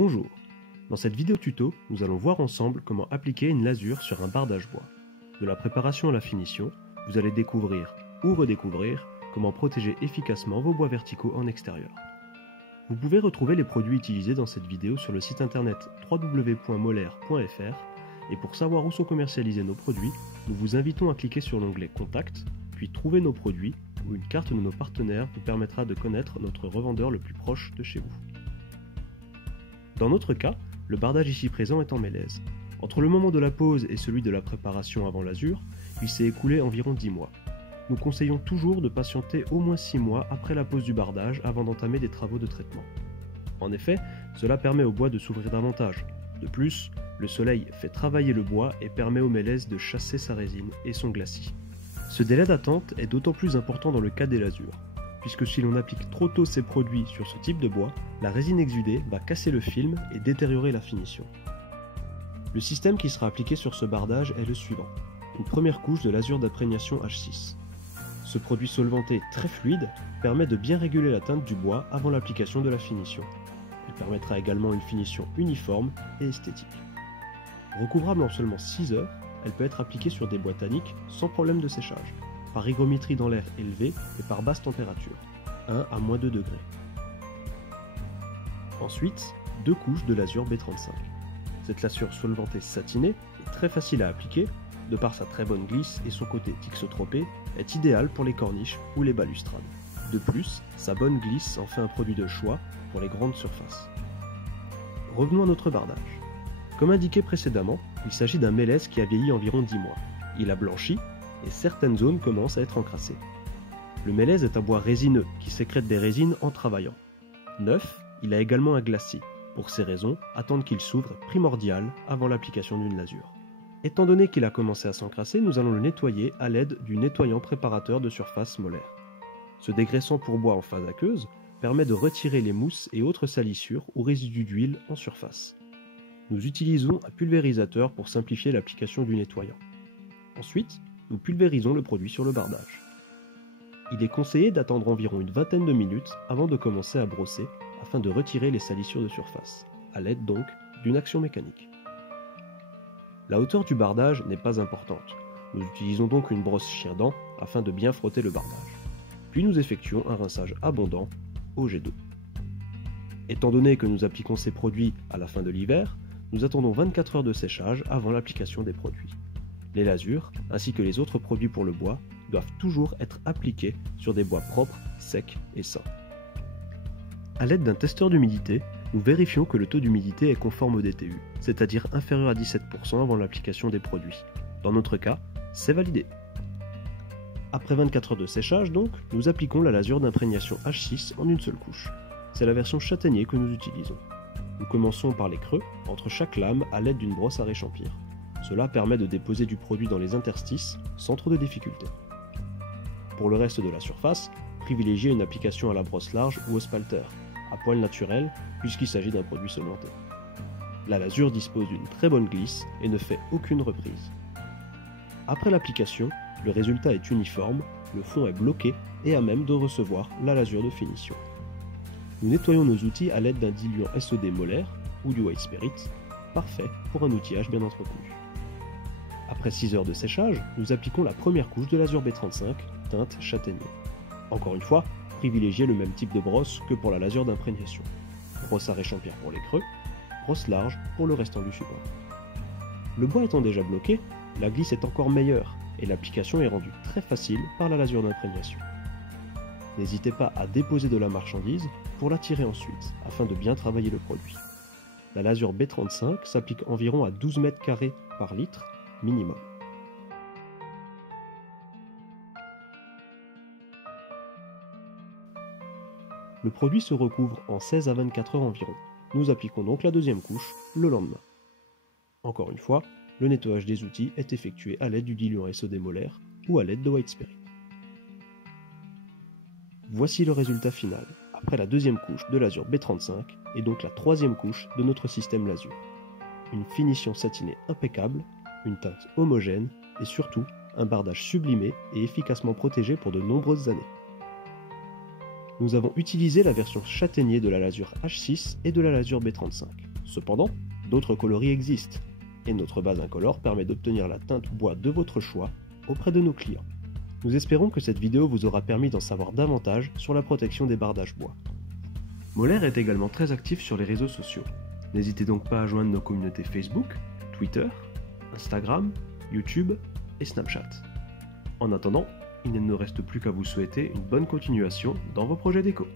Bonjour. Dans cette vidéo tuto, nous allons voir ensemble comment appliquer une lasure sur un bardage bois. De la préparation à la finition, vous allez découvrir ou redécouvrir comment protéger efficacement vos bois verticaux en extérieur. Vous pouvez retrouver les produits utilisés dans cette vidéo sur le site internet www.molaire.fr et pour savoir où sont commercialisés nos produits, nous vous invitons à cliquer sur l'onglet Contact, puis Trouver nos produits, où une carte de nos partenaires vous permettra de connaître notre revendeur le plus proche de chez vous. Dans notre cas, le bardage ici présent est en mélèze. Entre le moment de la pose et celui de la préparation avant lasure, il s'est écoulé environ 10 mois. Nous conseillons toujours de patienter au moins 6 mois après la pose du bardage avant d'entamer des travaux de traitement. En effet, cela permet au bois de s'ouvrir davantage. De plus, le soleil fait travailler le bois et permet au mélèze de chasser sa résine et son glacis. Ce délai d'attente est d'autant plus important dans le cas des lasures, puisque si l'on applique trop tôt ces produits sur ce type de bois, la résine exsudée va casser le film et détériorer la finition. Le système qui sera appliqué sur ce bardage est le suivant. Une première couche de lasure d'imprégnation H6. Ce produit solventé très fluide permet de bien réguler la teinte du bois avant l'application de la finition. Il permettra également une finition uniforme et esthétique. Recouvrable en seulement 6 heures, elle peut être appliquée sur des bois tanniques sans problème de séchage, par hygrométrie dans l'air élevé et par basse température, 1 à -2 degrés. Ensuite, 2 couches de lasure B35. Cette lasure solvantée satinée est très facile à appliquer, de par sa très bonne glisse et son côté thixotropé, est idéale pour les corniches ou les balustrades. De plus, sa bonne glisse en fait un produit de choix pour les grandes surfaces. Revenons à notre bardage. Comme indiqué précédemment, il s'agit d'un mélèze qui a vieilli environ 10 mois. Il a blanchi et certaines zones commencent à être encrassées. Le mélèze est un bois résineux qui sécrète des résines en travaillant. Neuf, il a également un glacis. Pour ces raisons, attendre qu'il s'ouvre est primordial avant l'application d'une lasure. Étant donné qu'il a commencé à s'encrasser, nous allons le nettoyer à l'aide du nettoyant préparateur de surface molaire. Ce dégraissant pour bois en phase aqueuse permet de retirer les mousses et autres salissures ou résidus d'huile en surface. Nous utilisons un pulvérisateur pour simplifier l'application du nettoyant. Ensuite, nous pulvérisons le produit sur le bardage. Il est conseillé d'attendre environ une vingtaine de minutes avant de commencer à brosser afin de retirer les salissures de surface, à l'aide donc d'une action mécanique. La hauteur du bardage n'est pas importante. Nous utilisons donc une brosse chien-dent afin de bien frotter le bardage. Puis nous effectuons un rinçage abondant au jet d'eau. Étant donné que nous appliquons ces produits à la fin de l'hiver, nous attendons 24 heures de séchage avant l'application des produits. Les lasures, ainsi que les autres produits pour le bois, doivent toujours être appliqués sur des bois propres, secs et sains. A l'aide d'un testeur d'humidité, nous vérifions que le taux d'humidité est conforme au DTU, c'est-à-dire inférieur à 17% avant l'application des produits. Dans notre cas, c'est validé. Après 24 heures de séchage donc, nous appliquons la lasure d'imprégnation H6 en une seule couche. C'est la version châtaignier que nous utilisons. Nous commençons par les creux, entre chaque lame à l'aide d'une brosse à réchampir. Cela permet de déposer du produit dans les interstices sans trop de difficultés. Pour le reste de la surface, privilégiez une application à la brosse large ou au spalter, à poil naturel puisqu'il s'agit d'un produit solventé. La lasure dispose d'une très bonne glisse et ne fait aucune reprise. Après l'application, le résultat est uniforme, le fond est bloqué et à même de recevoir la lasure de finition. Nous nettoyons nos outils à l'aide d'un diluant SOD molaire ou du White Spirit, parfait pour un outillage bien entretenu. Après 6 heures de séchage, nous appliquons la première couche de lasure B35, teinte châtaignier. Encore une fois, privilégiez le même type de brosse que pour la lasure d'imprégnation. Brosse à réchampir pour les creux, brosse large pour le restant du support. Le bois étant déjà bloqué, la glisse est encore meilleure et l'application est rendue très facile par la lasure d'imprégnation. N'hésitez pas à déposer de la marchandise pour la tirer ensuite, afin de bien travailler le produit. La lasure B35 s'applique environ à 12 mètres carrés par litre minimum. Le produit se recouvre en 16 à 24 heures environ. Nous appliquons donc la deuxième couche le lendemain. Encore une fois, le nettoyage des outils est effectué à l'aide du diluant SOD molaire ou à l'aide de White Spirit. Voici le résultat final, après la deuxième couche de lasure B35 et donc la troisième couche de notre système lasure. Une finition satinée impeccable, une teinte homogène et surtout un bardage sublimé et efficacement protégé pour de nombreuses années. Nous avons utilisé la version châtaignier de la lasure H6 et de la lasure B35. Cependant, d'autres coloris existent, et notre base incolore permet d'obtenir la teinte bois de votre choix auprès de nos clients. Nous espérons que cette vidéo vous aura permis d'en savoir davantage sur la protection des bardages bois. Moler est également très actif sur les réseaux sociaux. N'hésitez donc pas à joindre nos communautés Facebook, Twitter, Instagram, YouTube et Snapchat. En attendant, il ne nous reste plus qu'à vous souhaiter une bonne continuation dans vos projets déco.